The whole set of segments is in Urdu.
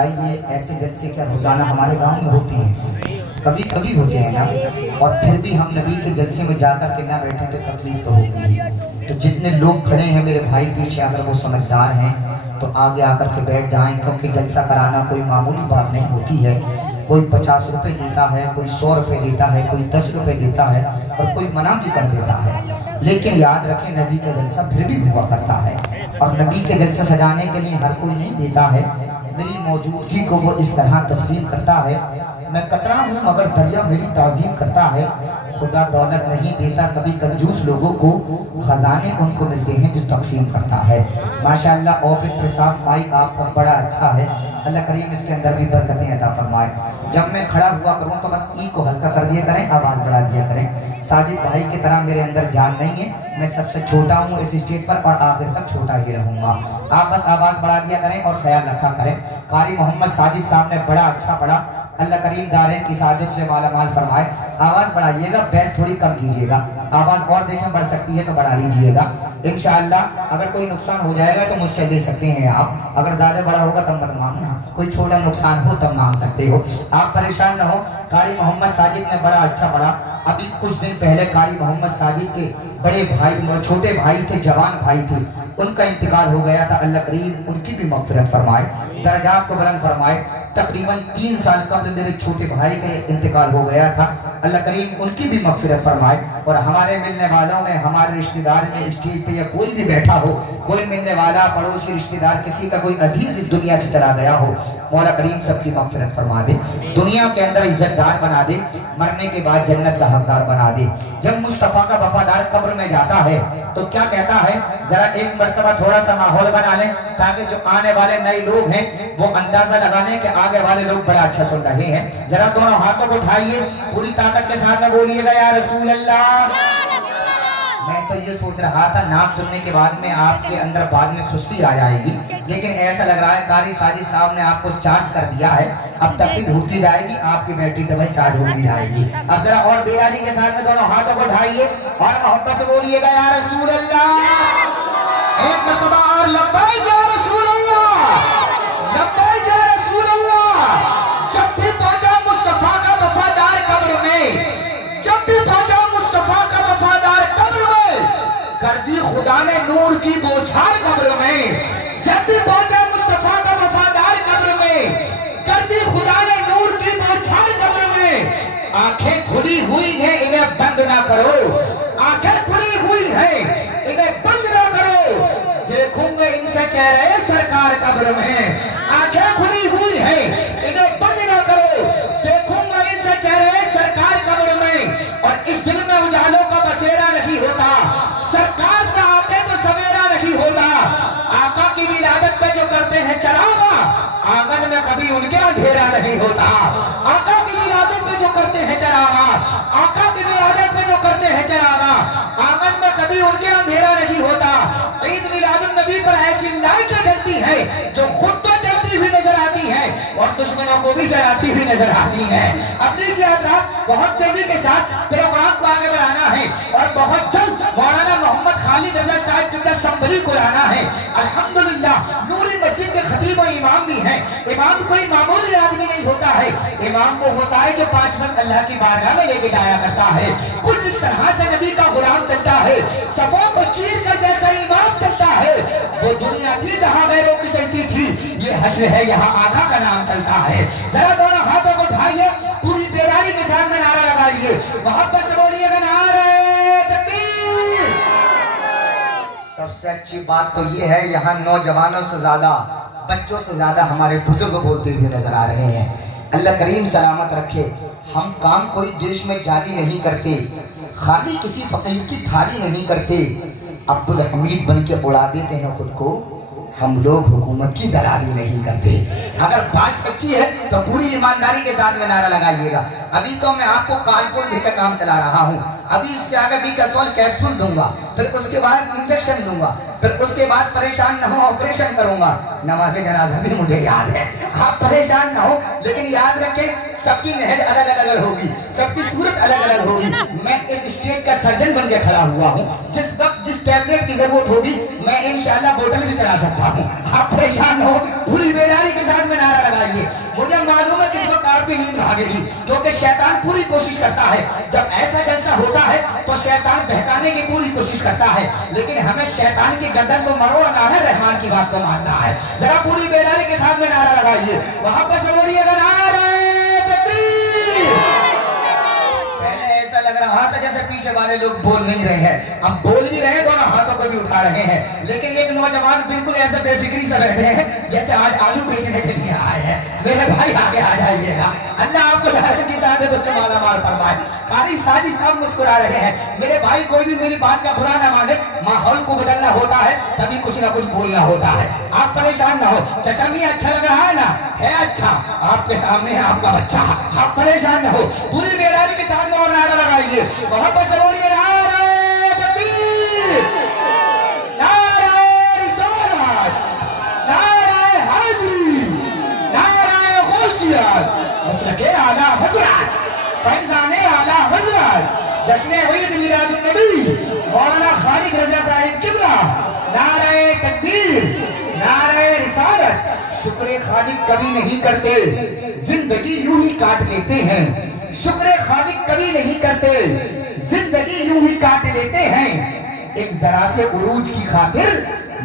یہ ایسے جلسے کیا روزانہ ہمارے گاؤں میں ہوتے ہیں، کبھی کبھی ہوتے ہیں نا، اور پھر بھی ہم نبی کے جلسے میں جا کر کے نہ بیٹھیں تو تکلیف تو ہوگی. تو جتنے لوگ کھڑے ہیں میرے بھائی پیچھے، اگر وہ سمجھدار ہیں تو آگے آ کر کے بیٹھ جائیں، کیونکہ جلسہ کرانا کوئی معمولی بات نہیں ہوتی ہے. کوئی 50 روپے دیتا ہے، کوئی 100 روپے دیتا ہے، کوئی 10 روپے دیتا ہے، اور کوئی منع بھی کر دیتا ہے. لیکن یاد رکھیں نبی کا جلسہ پھر بھی ہوا کرتا ہے، اور نبی کے جلسہ سجانے کے لیے ہر کوئی نہیں دیتا ہے. میری موجودگی کو وہ اس طرح تسلیم کرتا ہے، میں قطرہ ہوں مگر دریا میری تعظیم کرتا ہے. خدا دولت نہیں دیتا کبھی کنجوس لوگوں کو، خزانے ان کو ملتے ہیں جو تقسیم کرتا ہے. ماشاءاللہ آفٹ پر صاف مائک آپ کا بڑا اچھا ہے، اللہ کریم اس کے اندر بھی برکتیں عطا فرمائے. جب میں کھڑا ہوا کروں تو بس ای کو ہلکا کر دیا کریں، آواز بڑھا دیا کریں. ساجد بھائی کی طرح میرے اندر جان نہیں ہے، میں سب سے چھوٹا ہوں اس اسٹیج پر اور آخر تک چھوٹا ہی رہوں گا. آپ بس آواز بڑھا دیا کریں اور خیال رکھا کریں. قاری محمد ساجد صاحب نے بڑا اچھا پڑھا، اللہ کریم دارین کی سعادت سے مالا مال فرمائے. آواز بڑھائیے گا، بیس تھوڑی کم کیجیے گا، آواز اور دیکھیں بڑھ سکتی ہے تو بڑھا لیجیے گا انشاءاللہ. اگر کوئی نقصان ہو جائے گا تو مجھ سے لے سکتے ہیں آپ، اگر زیادہ بڑا ہوگا تب مت مانگنا، کوئی چھوٹا نقصان ہو تب مانگ سکتے ہو، آپ پریشان نہ ہو. قاری محمد ساجد نے بڑا اچھا پڑھا. ابھی کچھ دن پہلے قاری محمد ساجد کے بڑے بھائی، چھوٹے بھائی تھے، جوان بھائی تھے، ان کا انتقال ہو گیا تھا. اللہ کریم ان کی بھی مغفرت فرمائے، درجات کو بلند فرمائے. تقریباً 3 سال قبل میرے چھوٹے بھائی کا انتقال ہو گیا تھا، اللہ کریم ان کی بھی مغفرت فرمائے. اور ہمارے ملنے والوں میں، ہمارے رشتہ دار میں، اسٹیج پہ یا کوئی بھی بیٹھا ہو، کوئی ملنے والا، پڑوسی، رشتہ دار، کسی کا کوئی عزیز اس دنیا سے چلا گیا ہو، مولا کریم سب کی مغفرت فرما دے، دنیا کے اندر عزت دار بنا دے، مرنے کے بعد جنت کا حقدار بنا دے. جب مصطفیٰ کا وفادار قبر میں جاتا ہے تو کیا کہتا ہے؟ ذرا ایک مرتبہ تھوڑا سا ماحول بنا لیں تاکہ جو آنے والے نئے لوگ ہیں وہ اندازہ لگا لیں کہ آگے والے لوگ بڑا اچھا سن رہے ہیں. ذرا دونوں ہاتھوں کو اٹھائیے، پوری طاقت کے ساتھ میں بولیے گا یا رسول اللہ. میں تو یہ سوچ رہا تھا نعت سننے کے بعد میں آپ کے اندر بعد میں سستی آ جائے گی، لیکن ایسا لگ رہا ہے قاری ساجد صاحب نے آپ کو چارج کر دیا ہے، اب تقریب ہوتی جائے گی، آپ کی بیٹری ڈبل چارج ہوتی جائے گی. اب ذرا اور بیداری کے ساتھ میں دونوں ہاتھوں کو اٹھائیے اور محبت سے بولیے گا یا رسول اللہ. ایک مرتبہ اور لبیک یا رسول اللہ، لبیک یا رسول اللہ. جب بھی پہنچا مصطفیٰ کا وفادار قبر میں، جب بھی پہنچا مصطفیٰ کا وفادار قبر میں، کر دی خدا نے نور کی بوچھار قبر میں. جب بھی پہنچا مصطفیٰ کا وفادار قبر میں، کر دی خدا نے نور کی بوچھار قبر میں. آنکھیں کھلی ہوئی ہیں انہیں بند نہ کرو، آنکھیں کھلی ہوئی ہیں انہیں بند نہ کرو، دیکھوں گے ان سے چہرے سرکار قبر میں. آنکھیں کھلی ہوئی ہیں انہیں بند نہ کرو، دیکھوں گے ان سے چہرے سرکار قبر میں. اور اس دل میں اجالوں کا بسیرا نہیں ہوتا، سرکار نہ آتے تو سویرا نہیں ہوتا. آقا کی ولادت پہ جو کرتے ہیں چراغا، آنگن میں کبھی ان کے اندھیرا نہیں ہوتا. آقا کی ولادت پہ جو کرتے ہیں چراغا، آقا کی ولادت پہ جو کرتے ہیں چراغا، آنگن میں کبھی ان کے اندھیرا نہیں ہوتا. عید میلاد النبی پر ایسی لائٹیں جلتی ہیں جو خود تو جلتی ہوئی نظر آتی ہیں اور دشمنوں کو بھی جلاتی ہوئی نظر آتی ہیں. اب لیجیے حضرات، بہت تیزی کے ساتھ پروگرام کو آگے بڑھانا ہے اور بہت جلد مولانا محمد خالد رضا صاحب کی اسمبلی کو لانا ہے. الحمدللہ نوری مسجد کے خطیب و امام بھی ہیں. امام کوئی معمولی آدمی نہیں ہوتا ہے، امام وہ ہوتا ہے جو 5 وقت اللہ کی بارگاہ میں لے کے جایا کرتا ہے. کچھ اس طرح سے نبی کا غلام چلتا ہے، صفوں کو چیر کر جیسا امام چلتا ہے. وہ دنیا تھی جہاں غیروں کی چلتی تھی، یہ حشر ہے یہاں آقا کا نام چلتا ہے. ذرا دونوں ہاتھوں کو اٹھائیے، پوری بیداری کے ساتھ میں نعرہ لگائیے، محبت سے بولیے گا نعرہ تکبیر. سب سے اچھی بات تو یہ ہے یہاں نوجوانوں سے زیادہ، بچوں سے زیادہ ہمارے بزرگ بولتے ہوئے نظر آ رہے ہیں. اللہ کریم سلامت رکھے. ہم کام کوئی دیش میں جاری نہیں کرتے، خالی کسی فقیر کی تھالی نہیں کرتے، عبدالحمید بن کے اڑا دیتے ہیں خود کو، ہم لوگ حکومت کی دلالی نہیں کرتے. اگر بات سچی ہے تو پوری ایمانداری کے ساتھ میں نعرہ لگائیے گا. ابھی تو میں آپ کو کالپول دے کر کام چلا رہا ہوں، ابھی اس سے آگے بھی کیسول کیپسول دوں گا، پھر اس کے بعد انجیکشن دوں گا، پھر اس کے بعد پریشان نہ ہو آپریشن کروں گا. نماز جنازہ بھی مجھے یاد ہے، آپ پریشان نہ ہو، لیکن یاد رکھیں سب کی نہج الگ الگ ہوگی، سب کی صورت الگ الگ ہوگی. میں اس اسٹیج کا سرجن بن کے کھڑا ہوا ہوں. جس وقت جس ٹیبلیٹ کی ضرورت ہوگی میں انشاءاللہ بوتل بھی چڑھا سکتا ہوں. آپ پریشان نہ ہو, پوری بیداری کے ساتھ میں نعرہ لگائیے. مجھے معلوم ہے کس وقت آپ کی نیند بھاگے گی, کیونکہ شیطان پوری کوشش کرتا ہے جب ایسا جلسہ ہوتا ہے تو شیطان بہکانے کی پوری کوشش کرتا ہے, لیکن ہمیں شیطان کی گردن کو مروڑنا ہے, رحمان کی بات کو ماننا ہے. ذرا پوری بیداری کے ساتھ میں نعرہ لگائیے. وہاں پر سمجھیے گا نعرہ تکبیر. پہلے ایسا لگ رہا تھا جیسے پیچھے والے لوگ بول نہیں رہے ہیں, اب بول نہیں رہے, دونوں ہاتھوں کو بھی اٹھا رہے ہیں, لیکن ایک نوجوان بالکل ایسے بے فکری سے بیٹھے ہیں جیسے آج آلو بیچنے کے لیے آئے ہیں. میرے بھائی آگے آ جائیے گا, اللہ آپ کو دھارے کی سعادت اس سے مالا مال فرمائے. قاری ساجد صاحب مسکرا رہے ہیں. میرے بھائی کوئی بھی میری بات کا برا نہ مانے, ماحول کو بدلنا ہوتا ہے تبھی کچھ نہ کچھ بولنا ہوتا ہے. آپ پریشان نہ ہو. چچا میاں اچھا لگ رہا ہے نا, ہے اچھا, آپ کے سامنے ہے آپ کا بچہ, آپ پریشان نہ ہو. پوری بیداری کے ساتھ میں اور نعرہ لگائیے. وہاں پر سے بولیے نعرہ تکبیر, نعرہ رسالت, نعرہ حیدری, نعرہ غوثیت, مسلک اعلیٰ حضرت, فیضان اعلیٰ حضرت, جشن عید میلاد النبی مولانا خالد رضا صاحب قبلہ. نعرہ تکبیر, نعرہ رسالت. شکر خالق کبھی نہیں کرتے, زندگی یوں ہی کاٹ لیتے ہیں. شکر خالق کبھی نہیں کرتے, زندگی یوں ہی کاٹ لیتے ہیں. ایک ذرا سے عروج کی خاطر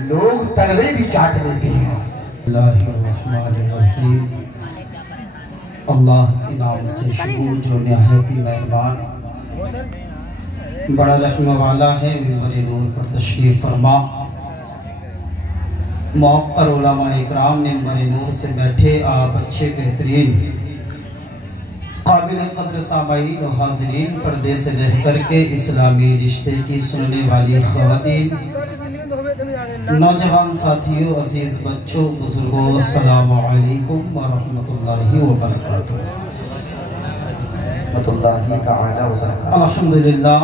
لوگ تلوے بھی چاٹ لیتے ہیں. اللہ الرحمن الرحیم. اللہ کے نام سے شروع جو نہایت ہی مہربان بڑا رحمہ والا ہے. منبر نور پر تشریف فرما. موقر علماء اکرام منبر نور سے بیٹھے آپ اچھے بہترین قابل قدر سامعین و حاضرین, پردے سے رہ کر کے اسلامی رشتے کی سننے والی خواتین, نوجوان ساتھیوں, عزیز بچوں, بزرگوں, السلام علیکم ورحمۃ اللہ وبرکاتہ. رحمۃ اللہ تعالی وبرکاتہ. الحمدللہ,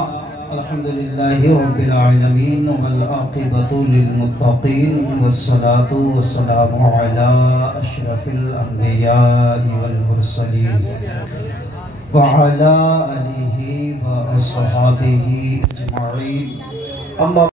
الحمدللہ رب العالمین, والعاقبۃ للمتقین, والصلاة والسلام علی اشرف الانبیاء والمرسلین وعلی آلہ واصحابہ اجمعین. اما